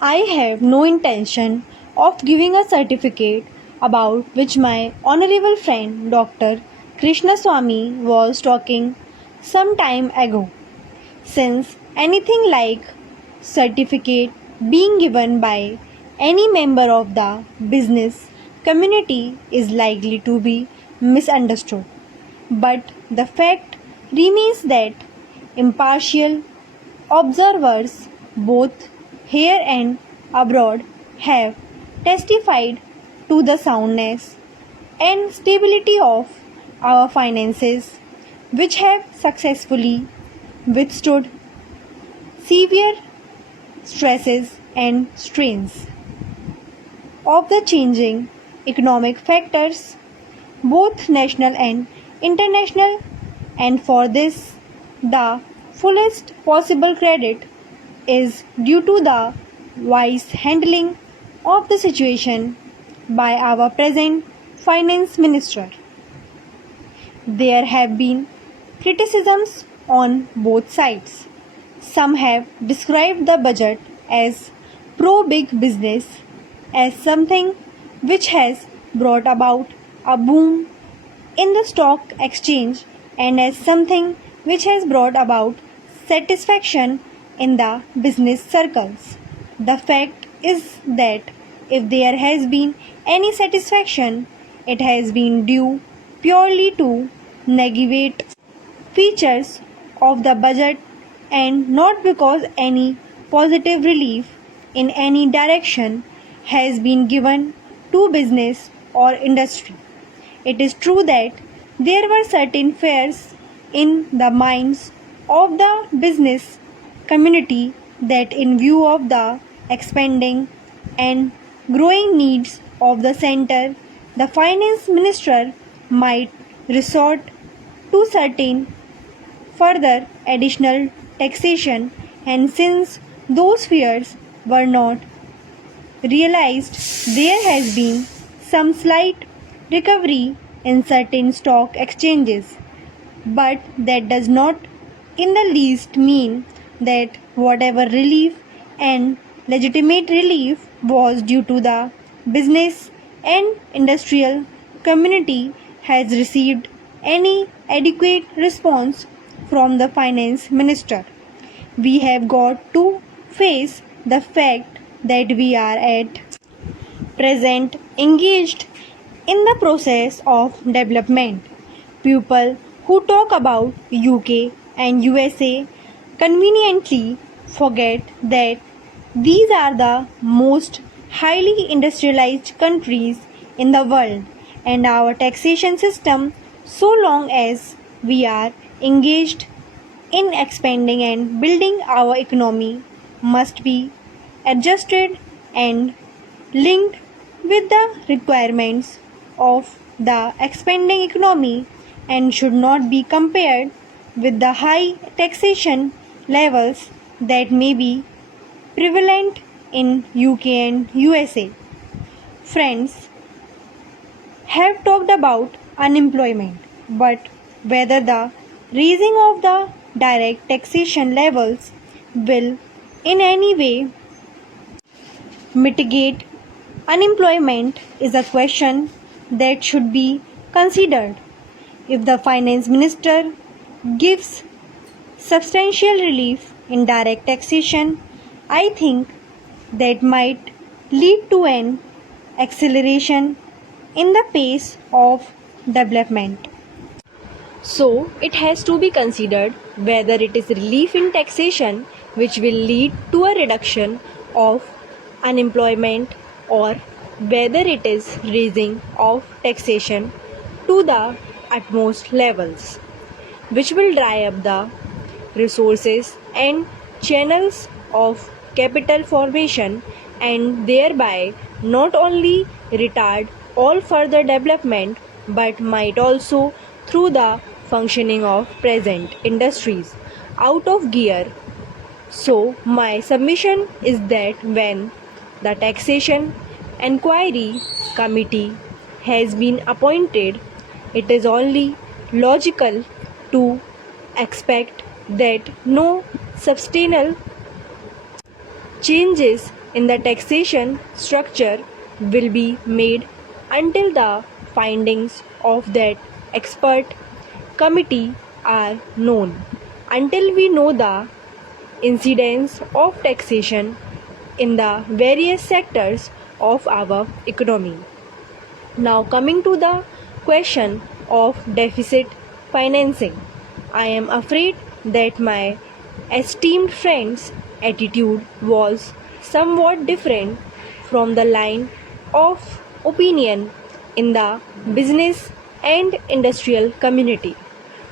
I have no intention of giving a certificate about which my honorable friend Dr. Krishnaswamy was talking some time ago. Since anything like certificate being given by any member of the business community is likely to be misunderstood. But the fact remains that impartial observers, both here and abroad, have testified to the soundness and stability of our finances, which have successfully withstood severe stresses and strains of the changing economic factors, both national and international, and for this, the fullest possible credit is due to the wise handling of the situation by our present finance minister. There have been criticisms on both sides. Some have described the budget as pro big business, as something which has brought about a boom in the stock exchange, and as something which has brought about satisfaction in the business circles. The fact is that if there has been any satisfaction, it has been due purely to negative features of the budget and not because any positive relief in any direction has been given to business or industry. It is true that there were certain fears in the minds of the business community that, in view of the expanding and growing needs of the center, the finance minister might resort to certain further additional taxation, and since those fears were not realized, there has been some slight recovery in certain stock exchanges. But that does not in the least mean that whatever relief and legitimate relief was due to the business and industrial community has received any adequate response from the finance minister. We have got to face the fact that we are at present engaged in the process of development. People who talk about UK and USA conveniently forget that these are the most highly industrialized countries in the world, and our taxation system, so long as we are engaged in expanding and building our economy, must be adjusted and linked with the requirements of the expanding economy and should not be compared with the high taxation levels that may be prevalent in UK and USA. Friends have talked about unemployment, but whether the raising of the direct taxation levels will in any way mitigate unemployment is a question that should be considered. If the finance minister gives substantial relief in direct taxation, I think that might lead to an acceleration in the pace of development. So, it has to be considered whether it is relief in taxation which will lead to a reduction of unemployment or whether it is raising of taxation to the utmost levels, which will dry up the resources and channels of capital formation and thereby not only retard all further development but might also through the functioning of present industries out of gear. So my submission is that when the taxation enquiry committee has been appointed, it is only logical to expect that no substantial changes in the taxation structure will be made until the findings of that expert committee are known. Until we know the incidence of taxation in the various sectors of our economy. Now, coming to the question of deficit financing, I am afraid that my esteemed friend's attitude was somewhat different from the line of opinion in the business and industrial community.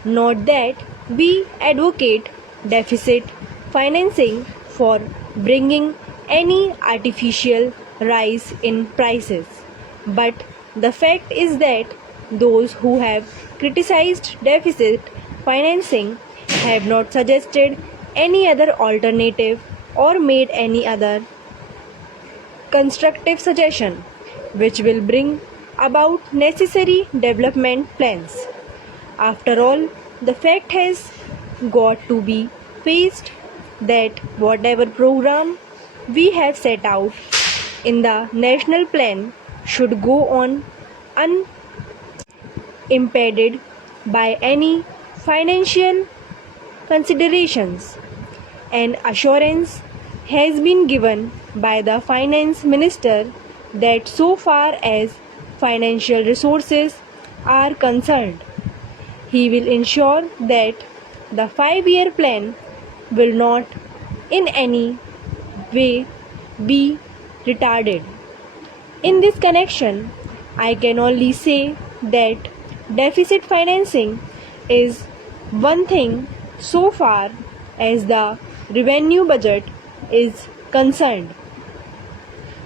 Not that we advocate deficit financing for bringing any artificial rise in prices, but the fact is that those who have criticized deficit financing have not suggested any other alternative or made any other constructive suggestion which will bring about necessary development plans. After all, the fact has got to be faced that whatever program we have set out in the national plan should go on unimpeded by any financial considerations. An assurance has been given by the finance minister that so far as financial resources are concerned, he will ensure that the 5-year plan will not in any way be retarded. In this connection, I can only say that deficit financing is one thing so far as the revenue budget is concerned.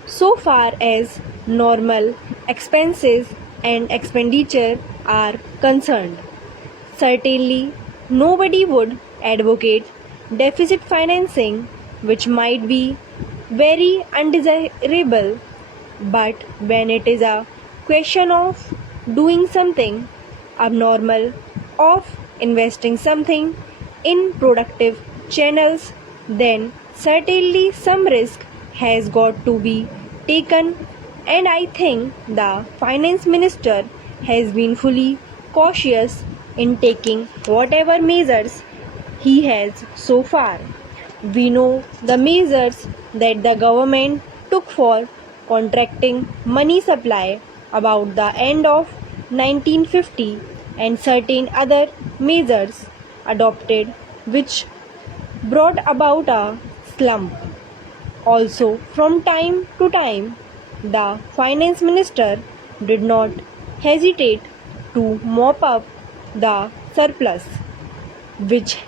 So far as normal expenses and expenditure are concerned, certainly nobody would advocate deficit financing, which might be very undesirable, but when it is a question of doing something abnormal, of investing something in productive channels, then certainly some risk has got to be taken, and I think the finance minister has been fully cautious in taking whatever measures he has so far. We know the measures that the government took for contracting money supply about the end of 1950 and certain other measures adopted which brought about a slump. Also, from time to time, the finance minister did not hesitate to mop up the surplus, which,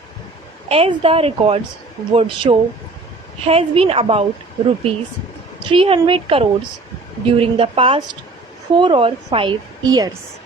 as the records would show, has been about rupees 300 crores during the past 4 or 5 years.